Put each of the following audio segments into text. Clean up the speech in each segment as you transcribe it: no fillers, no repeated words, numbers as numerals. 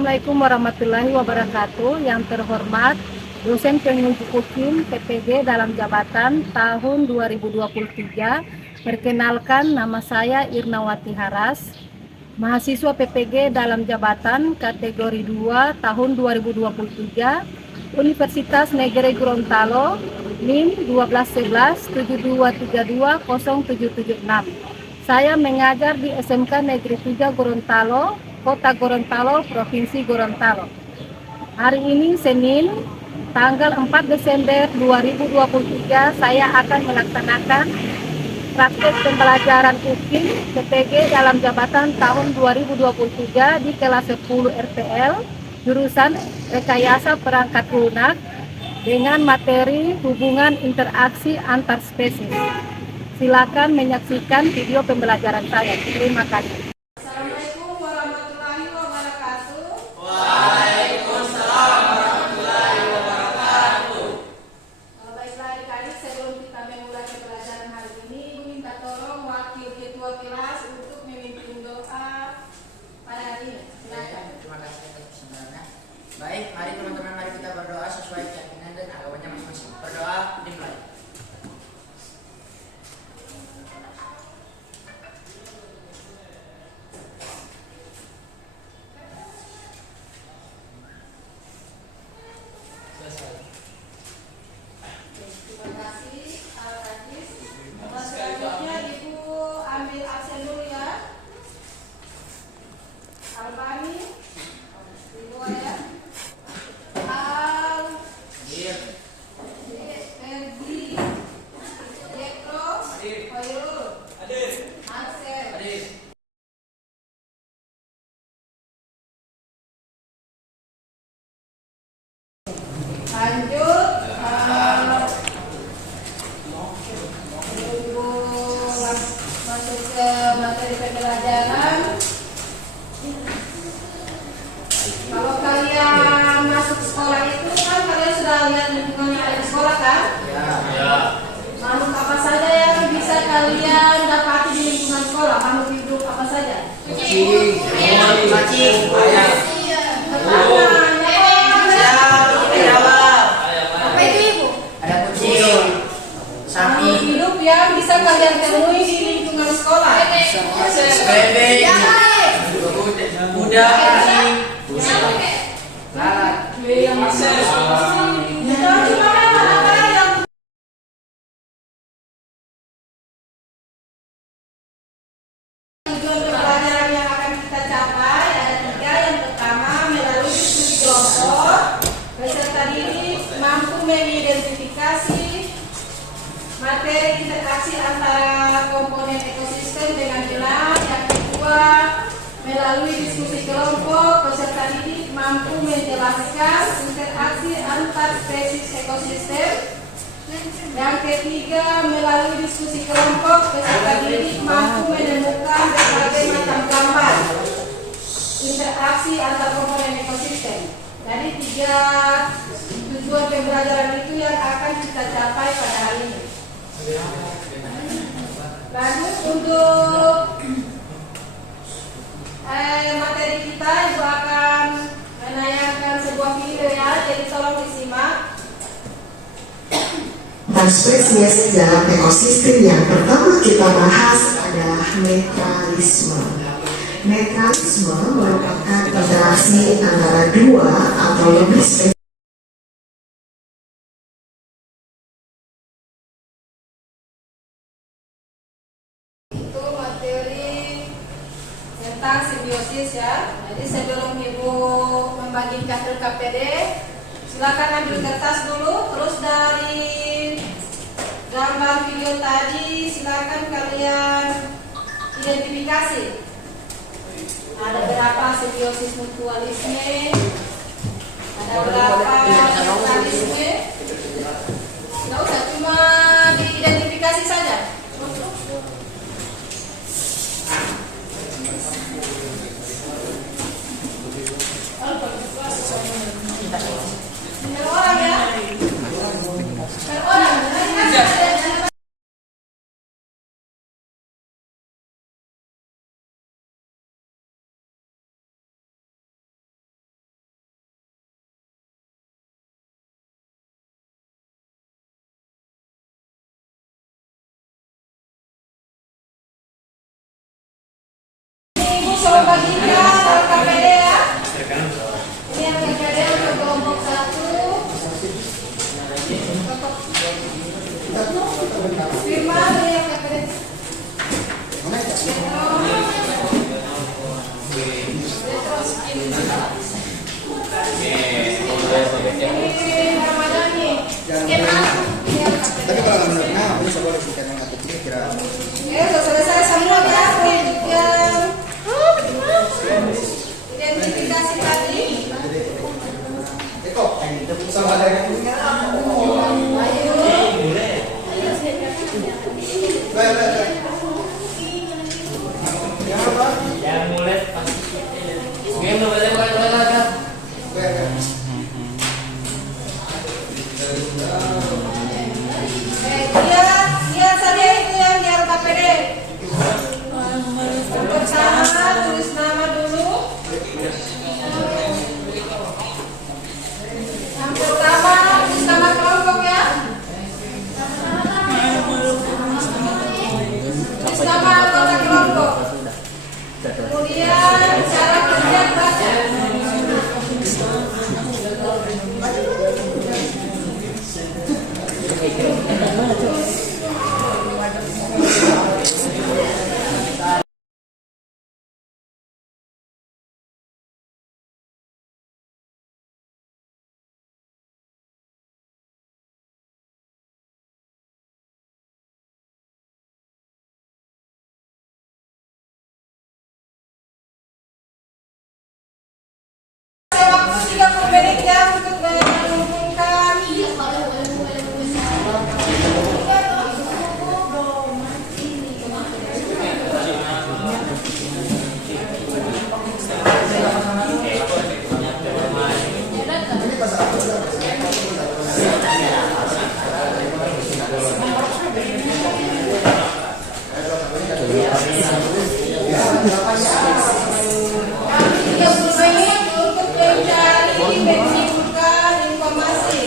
Assalamualaikum warahmatullahi wabarakatuh. Yang terhormat dosen penguji hukum PPG dalam jabatan tahun 2023. Perkenalkan, nama saya Irnawati Haras, mahasiswa PPG dalam jabatan kategori 2 tahun 2023, Universitas Negeri Gorontalo, NIM 1211-7232-0776. Saya mengajar di SMK Negeri 3 Gorontalo, Kota Gorontalo, Provinsi Gorontalo. Hari ini Senin, tanggal 4 Desember 2023, saya akan melaksanakan praktek pembelajaran UKIM PPG dalam jabatan tahun 2023 di kelas 10 RPL, jurusan Rekayasa Perangkat Lunak dengan materi hubungan interaksi antar spesies. Silakan menyaksikan video pembelajaran saya. Terima kasih. Assalamualaikum warahmatullahi wabarakatuh. Waalaikumsalam warahmatullahi wabarakatuh. Baiklah adik-adik, sebelum kita memulai pembelajaran hari ini, Ibu minta tolong wakil ketua kelas untuk memimpin doa pada hari ini. Silakan. Terima kasih atas kesempatannya. Baik, mari teman-teman, mari kita berdoa sesuai keyakinan dan agamanya masing-masing. Berdoa dimulai. Terima kasih, Al-Kadis. Selanjutnya Ibu ambil absen dulu ya. Albani, Ibu ya. Al, Ferdi, Yekro, Hoyrul, Ansel. Lanjut, Ibu masuk ke materi pembelajaran. Kalau kalian masuk sekolah itu kan kalian sudah lihat lingkungan yang ada di sekolah kan? Ya. Makhluk apa saja yang bisa kalian dapati di lingkungan sekolah? Makhluk hidup apa saja? Kucing, cacing, ayam, Apa itu Ibu? ada kucing, sapi, Makhluk hidup yang bisa kalian temui di lingkungan sekolah. bebek, kuda, anjing, lalat. Tujuan pembelajaran yang akan kita capai ada 3. Yang pertama, melalui diskusi kelompok, peserta didik mampu mengidentifikasi materi interaksi antara komponen ekosistem dengan benar. Yang kedua, melalui diskusi kelompok, peserta didik mampu menjelaskan interaksi antar spesies ekosistem. Yang ketiga, melalui diskusi kelompok, peserta didik mampu menemukan berbagai macam gambar interaksi antar komponen ekosistem. Jadi 3 tujuan pembelajaran itu yang akan kita capai pada hari ini. Lanjut untuk materi kita, Ibu akan menayangkan sebuah video ya, jadi tolong disimak. Spesies dalam ekosistem yang pertama kita bahas adalah netralisme. Netralisme merupakan interaksi antara 2 atau lebih spesies Itu materi tentang simbiosis ya. Jadi sebelum Ibu membagikan ke KPD, silakan ambil kertas dulu, terus dari gambar video tadi silakan kalian identifikasi. Ada berapa simbiosis mutualisme? Ada berapa netralisme? Nggak usah, cuma diidentifikasi saja. Per orang ya? Per orang. Firma yang kata ini Ramadhani. Tapi kalau menurut Nah, aku bisa boleh sih karena aku kira Ya, sudah selesai semua ya. Yang identifikasi tadi. Eko, sama ada yang punya. Ayo. Baik. Yang mulai pasti. Game boleh. Dia saja itu yang di RKPD. Pertama tulis nama dulu. Yang pertama tulis nama kelompok ya. Tulis nama anggota kelompok. Kemudian cara kerja baca. Waktu 30 menit ya untuk mengumpulkan. Menyimpulkan informasi.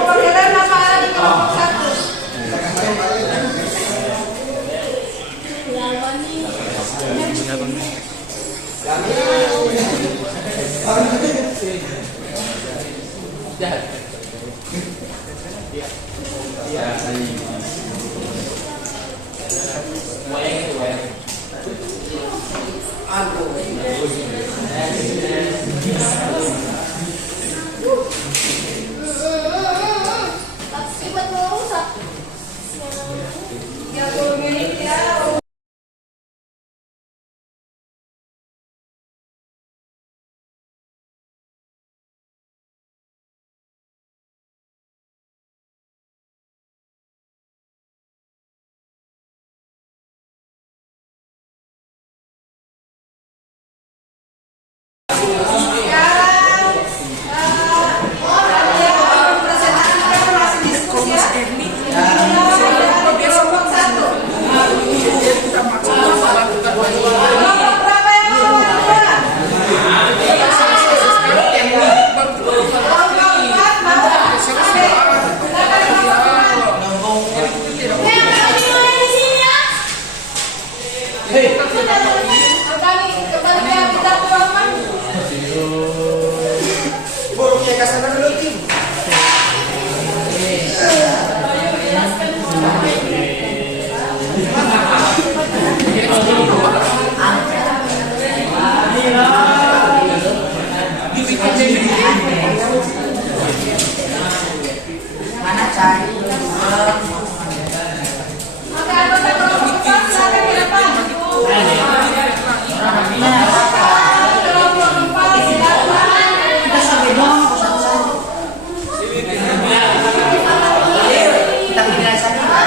Perbedaan nama di kelompok 1. Kita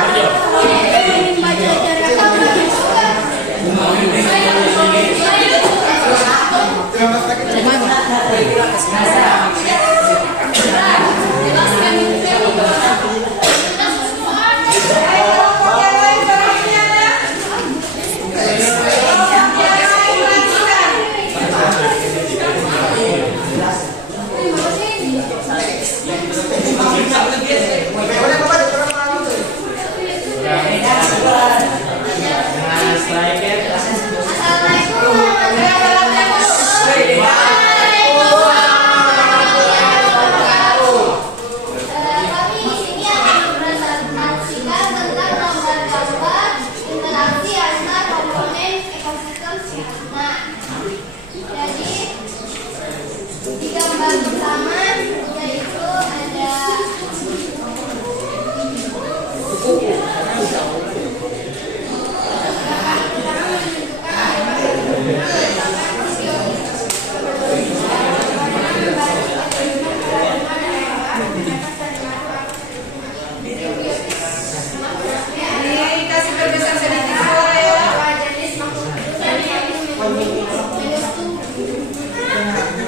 Dikasih pergeser sedikit suara ya.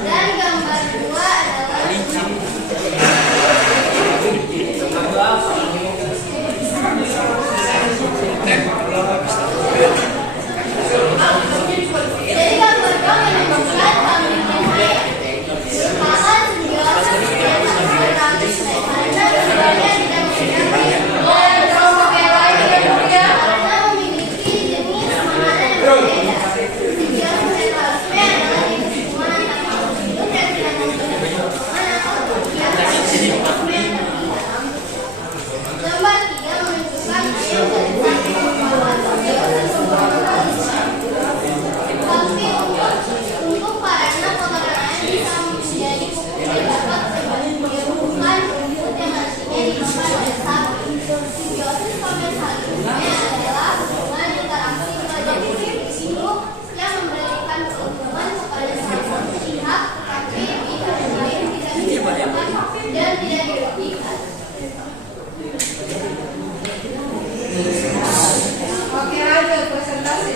Dan gambar 2 adalah jadi gambar 2 menyebabkan pembibitan saya merupakan simbiosis yang harmonis karena keduanya tidak memiliki dan kelompok yang lain karena memiliki jenis makanan yang berbeda. Simbiosis netralisme adalah jenis hubungan antara makhluk hidup yang tidak memiliki hubungan atau hubungan netralisme yang terpisah. Gambar 3 menunjukkan saya dari satu pemahaman simbiosis netralisme. Tapi untuk karena pengenalan bisa menjadi pupuk yang dapat menyembuhkan rumput yang artinya dimakan oleh sapi. Simbiosis komensalisme adalah hubungan interaksi belajar hidup yang memberikan keuntungan kepada satu pihak, tetapi pihak lain tidak diuntungkan dan tidak dirugikan. Oke, lanjut presentasi.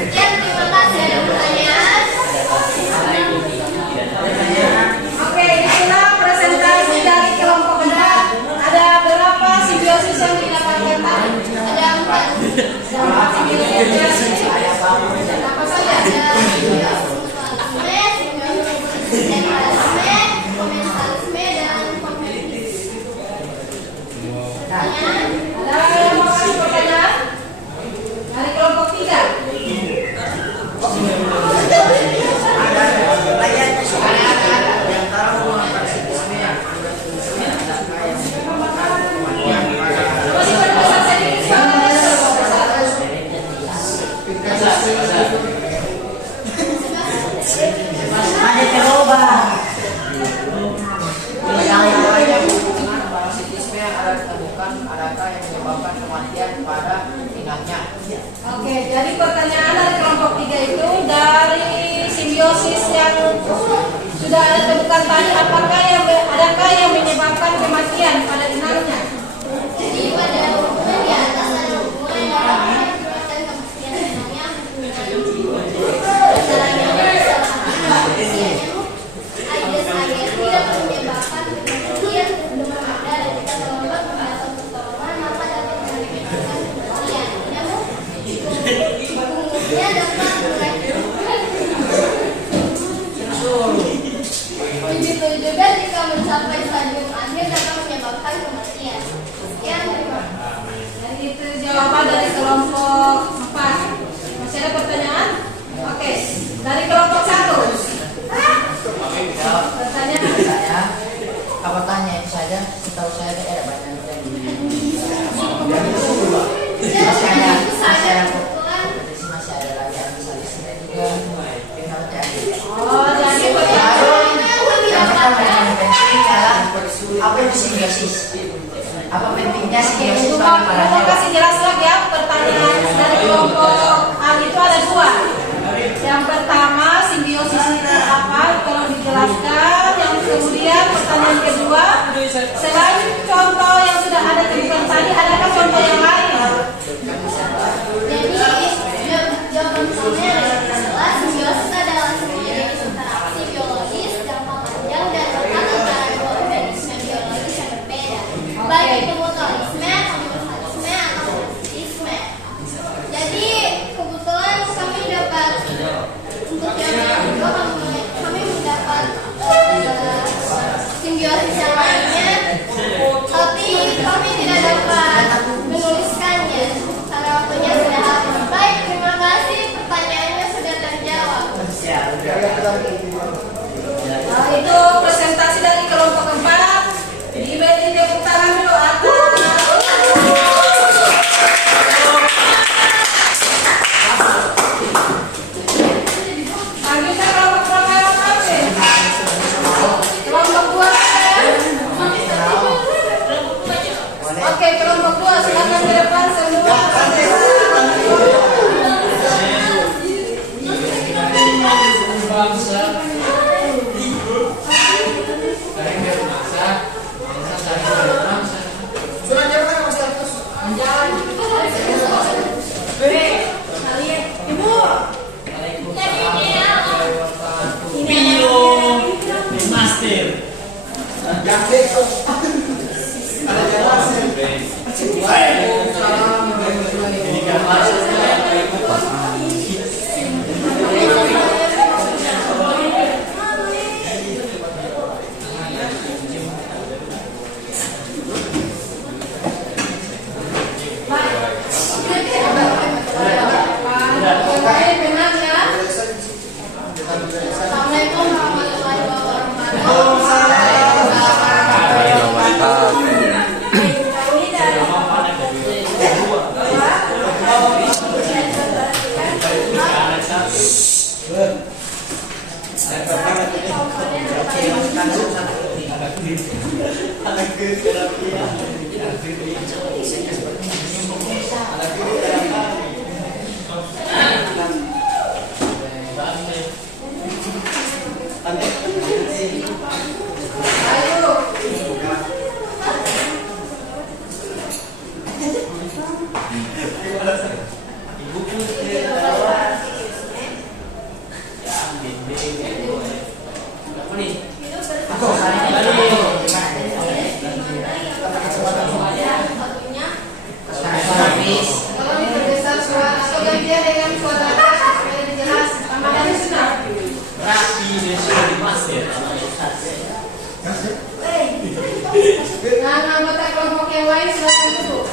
Sekian, terima kasih. Ada pertanyaan? Oke, itulah presentasi dari kelompok Anda. Ada berapa simbiosis yang didapatkan tadi? Ada 4. Ada 4 simbiosis. Apa saja? Ada simbiosis mutualisme, netralisme, komensalisme, dan kompetitif. Pertanyaan? Ada yang mau kasih pertanyaan? Dari kelompok 3. Masih berpesan sedikit suara. Ada coba. Parasitisme yang ada ditemukan adakah yang menyebabkan kematian pada inangnya? Oke, jadi pertanyaan dari kelompok 3 itu dari simbiosis yang sudah ada temukan tadi, adakah yang menyebabkan kematian pada inangnya? Jadi pada hubungan di atas ada hubungan yang dapat menyebabkan kematian inangnya Aedes aegypti dapat menyebabkan kematian demam berdarah jika terlambat membaca pertolongan maka dapat menyebabkan kematian. Namun umumnya dapat menyebabkan begitu juga jika mencapai stadium akhir dapat menyebabkan kematian. Sekian, terima kasih. Dan itu jawaban dari kelompok 4. Masih ada pertanyaan? Oke, dari kelompok 1. Pertanyaan? Saya apa tanya saja? Setahu saya ada banyak yang Dan itu saja kebetulan masih ada lagi analisisnya juga. Oh, jadi pertanyaan. Yang pertama yang penting adalah apa itu simbiosis? Apa pentingnya simbiosis bagi para Mau hewan? kasih jelas lagi ya, pertanyaan dari kelompok A itu ada 2. Yang pertama simbiosis itu apa? Kalau dijelaskan. Yang kemudian pertanyaan kedua, selain contoh yang sudah ada temukan tadi, adakah contoh yang lain? jadi jawaban pertamanya adalah simbiosis adalah sebuah jenis interaksi biologis jangka panjang dan dekat antara dua organisme biologis yang berbeda, baik itu mutualisme, komensalisme, atau kompetitisme. Jadi kebetulan kami dapat untuk yang kedua kami mendapat simbiosis yang lainnya Tolong diperbesar suara atau gantian dengan suara atas supaya lebih jelas. Tambahkan senang. Nah, anggota kelompok yang lain silakan duduk.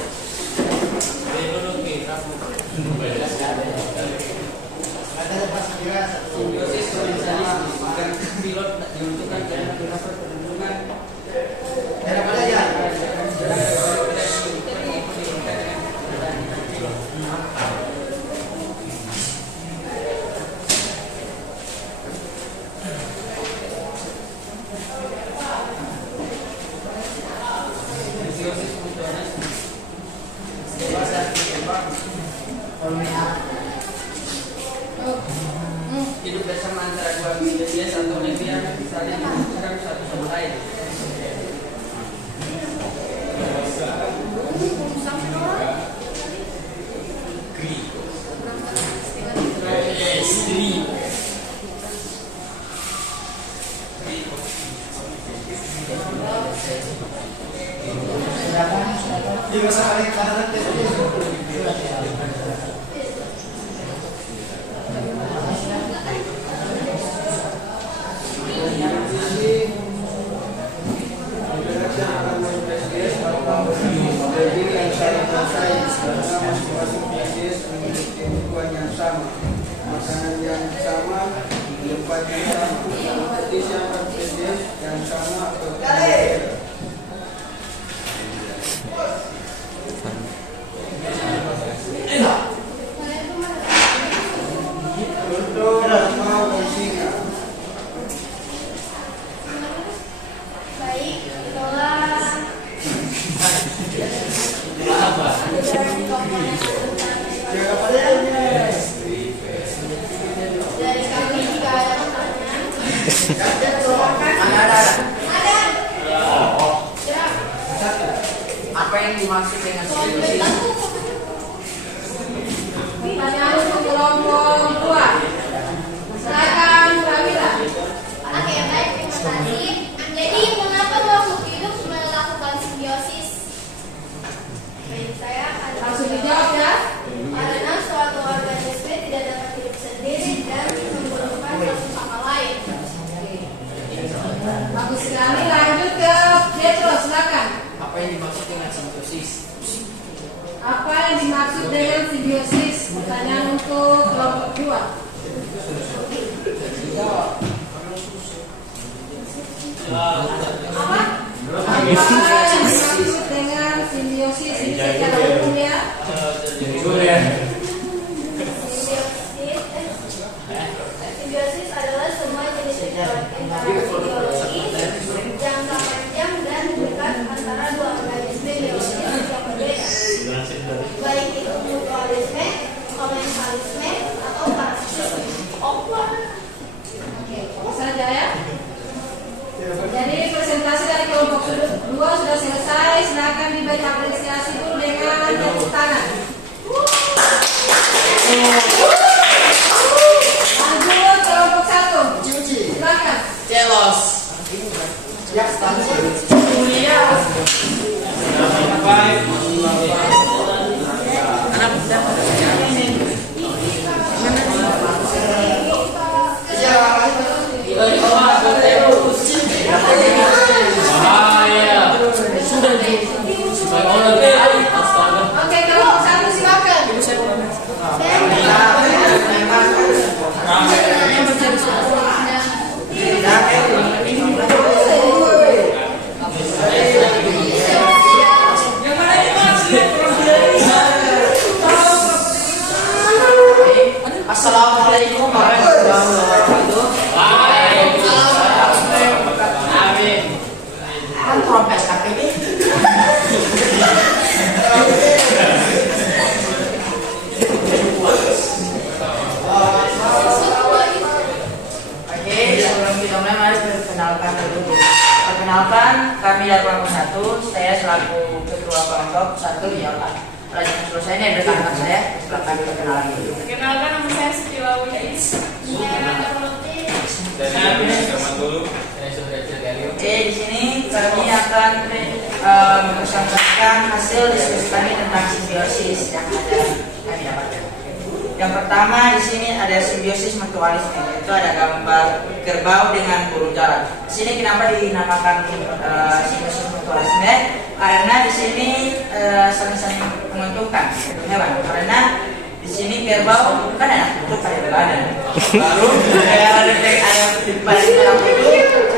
Hidup bersama antara dua spesies atau lesbian saling menghubungkan satu sama lain. Tidak usah kalian kanan makanan yang sama, tempat yang sama, jadi siapa spesies yang sama atau berbeda. Contoh nama musika. Baik, itulah dari kami jika ada pertanyaan. Ada. Apa yang dimaksud dengan simbiosis? Pertanyaan untuk kelompok 2. Silakan Pramila. Oke, baik, terima kasih. Jadi, mengapa makhluk hidup melakukan simbiosis? Baik, saya akan Langsung dijawab ya. Karena suatu organisme tidak dapat hidup sendiri dan memerlukan satu sama lain. Bagus sekali. Lanjut ke Jetro, silakan. Apa yang dimaksud dengan simbiosis? Apa yang dimaksud dengan simbiosis? Pertanyaan untuk kelompok 2. Apa? Apa yang dimaksud dengan simbiosis? Ini secara umum ya. Simbiosis adalah semua jenis interaksi biologi jangka panjang dan dekat antara dua organisme biologis yang berbeda, baik itu mutualisme, komensalisme, atau parasitisme. Oke, saja ya. Jadi presentasi dari kelompok 2 sudah selesai. Oke, sebelum kita mulai mari perkenalkan dulu. Perkenalkan, kami dari kelompok 1, saya selaku ketua kelompok 1 ya Allah. Pelajaran selesai ini ada rekan saya, setelah kami perkenalan dulu. Perkenalkan, nama saya Siti Lawi Ais. Oke, di sini kami akan mempresentasikan hasil diskusi kami tentang simbiosis yang ada kami dapatkan. Yang pertama di sini ada simbiosis mutualisme, yaitu ada gambar kerbau dengan burung jalak. Di sini kenapa dinamakan simbiosis mutualisme? Karena di sini saling-saling menguntungkan hewan. Karena di sini kerbau kan enak untuk kayak badan. Lalu ada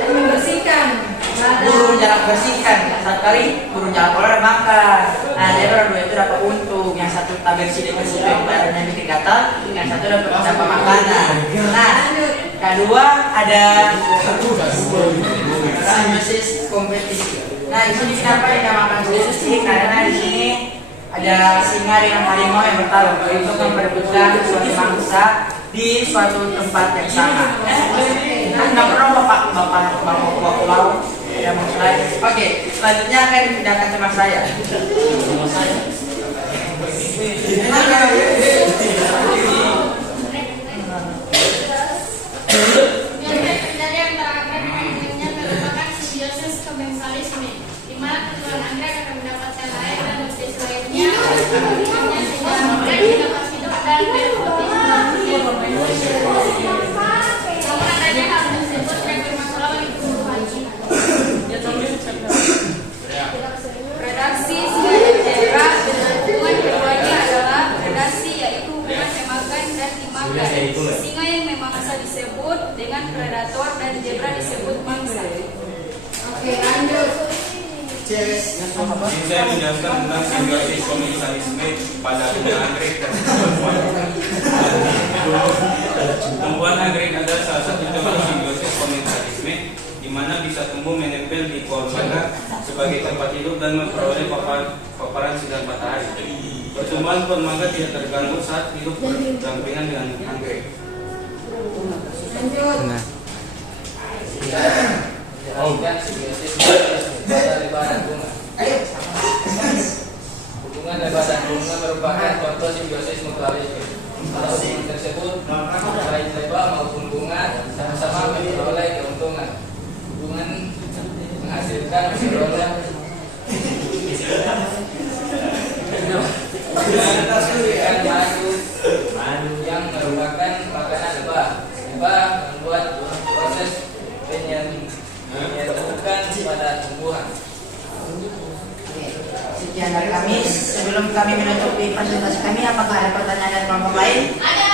Membersihkan. burung jalak bersihkan, satu kali burung jalak orang makan. Nah, dia berdua itu dapat untung. Yang satu tak bersih dengan situ yang badannya bikin gatal, yang satu dapat makanan. Nah, kedua ada simbiosis kompetisi. Nah, di sini kenapa dinamakan simbiosis? Karena di sini ada singa dengan harimau yang bertarung untuk memperebutkan suatu mangsa di suatu tempat yang sama. Nggak pernah bapak pulau tidak mau selain. Oke, selanjutnya akan dipindahkan ke mas saya. Dari yang terakhir merupakan simbiosis komensalisme, di mana keturunan anggrek akan mendapatkan air dan nutrisi lainnya sehingga anggrek dapat hidup dan berproduksi. Namun adanya hal tersebut yang bermasalah bagi tumbuhan. Predasi singa dan zebra dengan hubungan keduanya adalah predasi, yaitu hubungan memakan dan dimakan. Singa yang memangsa disebut dengan predator dan zebra disebut mangsa. Oke, lanjut. Saya menjelaskan tentang simbiosis komensalisme pada tumbuhan anggrek dan tumbuhan anggrek adalah salah satu contoh simbiosis komensalisme di mana bisa tumbuh menempel di pohon mangga sebagai tempat hidup dan memperoleh paparan sinar matahari. Pertumbuhan pohon mangga tidak terganggu saat hidup berdampingan dengan anggrek. Lanjut. Hubungan lebar dan bunga merupakan contoh simbiosis mutualisme. Pada hubungan tersebut, baik lebar maupun bunga sama-sama memperoleh keuntungan. Hubungan menghasilkan memperoleh madu yang merupakan makanan lebah. Lebah membuat proses penyerbukan pada tumbuhan. Sekian dari kami. Sebelum kami menutupi presentasi kami, apakah ada pertanyaan dari kelompok lain? Ada.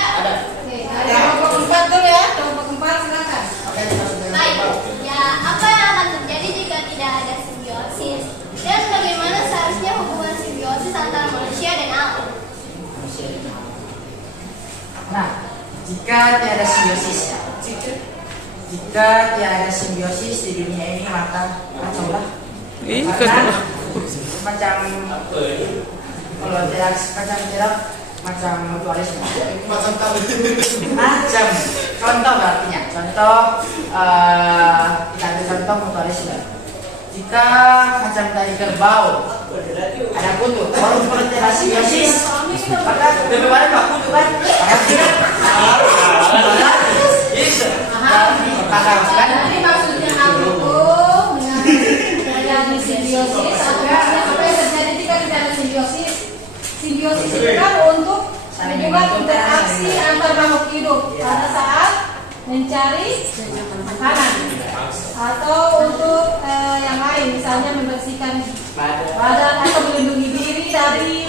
Ada kelompok 4 dulu ya. Kelompok 4 silakan. Oke, kita sudah. Baik, ya apa yang akan terjadi jika tidak ada simbiosis? Dan bagaimana seharusnya hubungan simbiosis antara manusia dan alam? Nah, jika tiada simbiosis ya, jika tiada simbiosis di dunia ini maka kacaulah. Karena macam kalau macam mutualisme. Macam contoh artinya contoh kita ambil contoh mutualisme. Jika macam tadi kerbau ada kutu, kalau tidak simbiosis maka lebih banyak pak kutu kan? Jadi maksudnya aku dengan simbiosis apa yang terjadi jika tidak ada simbiosis? Simbiosis itu kan untuk hubungan interaksi antar makhluk hidup pada saat mencari makanan atau untuk yang lain, misalnya membersihkan badan atau melindungi diri dari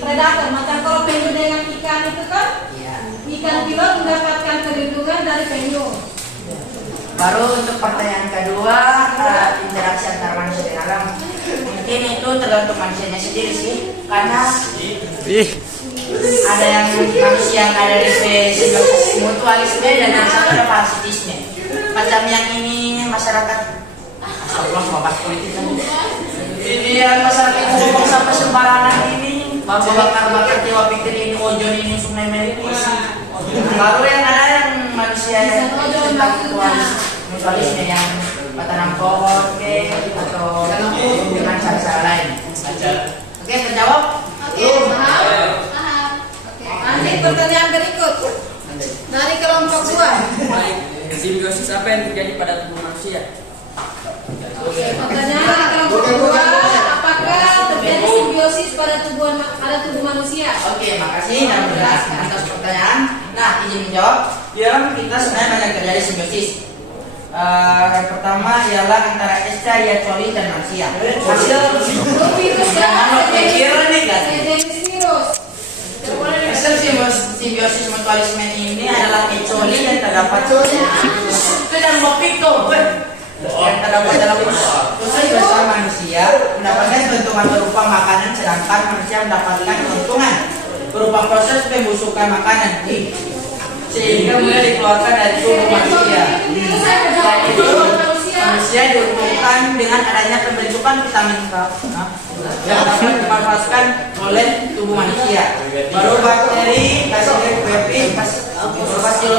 predator. Macam kalau penyu dengan ikan itu kan, ikan pilot mendapatkan perlindungan dari penyu. Baru untuk pertanyaan kedua, interaksi antara manusia dan alam. Mungkin itu tergantung manusianya sendiri sih, karena ada yang manusia yang ada di simbiosis mutualisme dan yang satu ada parasitisme. Macam yang ini masyarakat, Allah bahas politik kan. Ini yang masyarakat sama sembarangan ini baru bakar-bakar tewa pikir ini ojon ini sungai merinis. Baru yang ada yang manusia yang tentang mutualisme yang tanam pohon atau dengan cara-cara lain. Oke, terjawab? Oke, paham? Nanti pertanyaan berikut dari kelompok 2. Baik, simbiosis apa yang terjadi pada tubuh manusia? Oke, pertanyaan dari kelompok 2, apakah terjadi simbiosis pada tubuh manusia? Oke, makasih atas pertanyaan. Nah, izin menjawab. Di dalam kita sebenarnya banyak terjadi simbiosis. Yang pertama ialah antara Escherichia coli dan manusia. Hasil Virus ya, virus. hasil simbiosis mutualisme ini adalah E. coli yang terdapat itu dan Mopito yang terdapat dalam khusus bersama manusia mendapatkan keuntungan berupa makanan, sedangkan manusia mendapatkan keuntungan berupa proses pembusukan makanan sehingga mulai dikeluarkan dari tubuh manusia. Selain itu, manusia diuntungkan dengan adanya pembentukan vitamin K yang dapat dimanfaatkan oleh tubuh manusia. Baru bakteri, Bacillus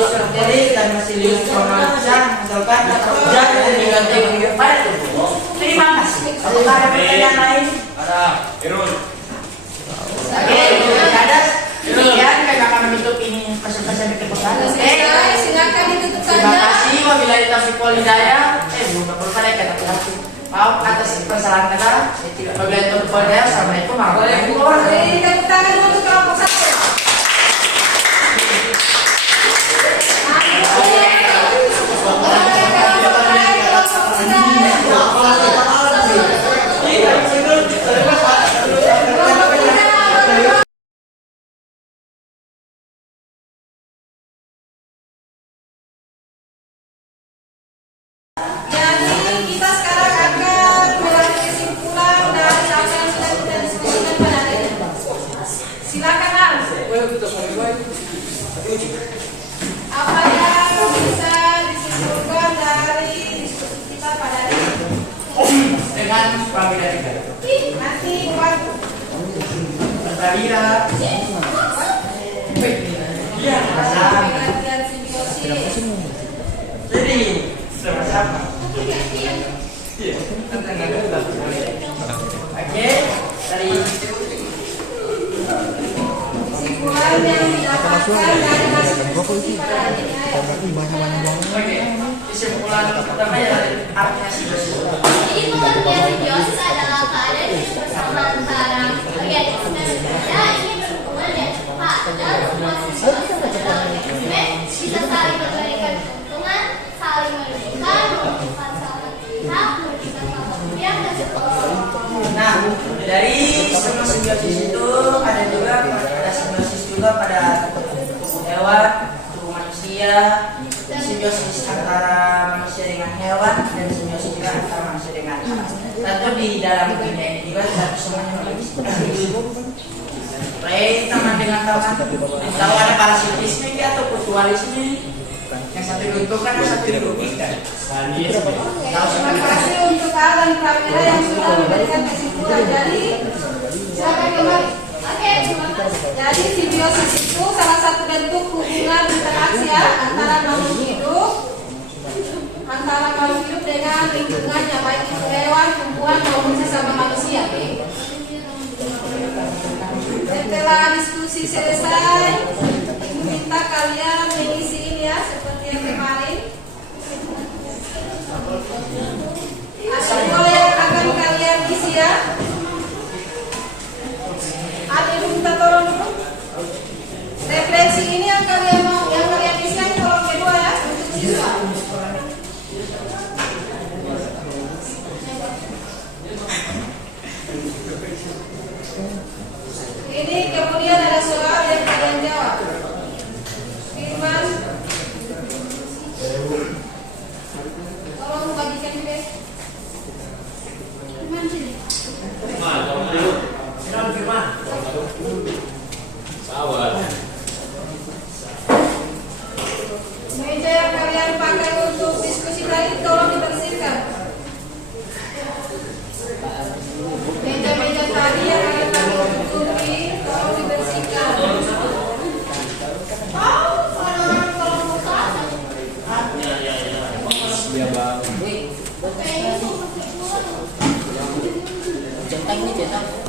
bakteri dan Bacillus thuringiensis menghasilkan zat yang diganti pada tubuh. Terima kasih. Apakah ada pertanyaan lain? Ada. Irun. Oke, ada. Demikian kami akan menutup ini pesan-pesan bikin pesan. Silakan ditutup Terima saja. kasih wabillahi taufiq wal hidayah. Belum berpada kata maaf atas kesalahan kata. Wabillahi taufiq wal hidayah. Assalamualaikum warahmatullahi wabarakatuh. Beri tepuk tangan untuk kelompok 1. Jadi kita sekarang akan mengambil kesimpulan dari apa yang sudah kita diskusikan pada hari ini. Silakan Hans. Apa yang bisa disimpulkan dari diskusi kita pada hari ini? Dengan pramila Nanti buat pramila pengertian simbiosis. jadi sama-sama. Oke, dari Kesimpulan yang didapatkan dari hasil diskusi pada hari ini. Oke, kesimpulan pertama ya dari artinya simbiosis. Jadi pengertian simbiosis adalah keadaan hidup bersama antara organisme dan benda ini berhubungan dan pada hubungan simbiosis adalah organisme bisa saling memberikan keuntungan, saling melindungi, menguntungkan salah pihak, merugikan salah pihak dan seterusnya. Nah, dari semua simbiosis itu ada juga simbiosis juga pada tubuh hewan, tubuh manusia, simbiosis antara manusia dengan hewan dan simbiosis juga antara manusia dengan alam. Tentu di dalam dunia ini juga tidak semuanya memiliki simbiosis. Baik teman dengan teman, tahu ada parasitisme atau mutualisme, yang satu diuntungkan dan satu dirugikan. Terima kasih untuk Al dan Pramila yang sudah memberikan kesimpulan. Jadi silakan kembali. Oke, terima kasih. Jadi simbiosis itu salah satu bentuk hubungan interaksi antara makhluk hidup dengan lingkungannya, baik itu hewan, tumbuhan maupun sesama manusia. Setelah diskusi selesai, Ibu minta kalian mengisi ini ya seperti yang kemarin. Ada dua yang akan kalian isi ya. Ada Ibu minta tolong dulu. Referensi ini yang kalian isi yang kolom kedua ya untuk siswa. Ini kemudian ada soal yang kalian jawab. Firman, tolong bagikan juga. Firman sini. Meja yang kalian pakai untuk diskusi tadi tolong dibersihkan. Meja-meja tadi yang kalian ini cetak.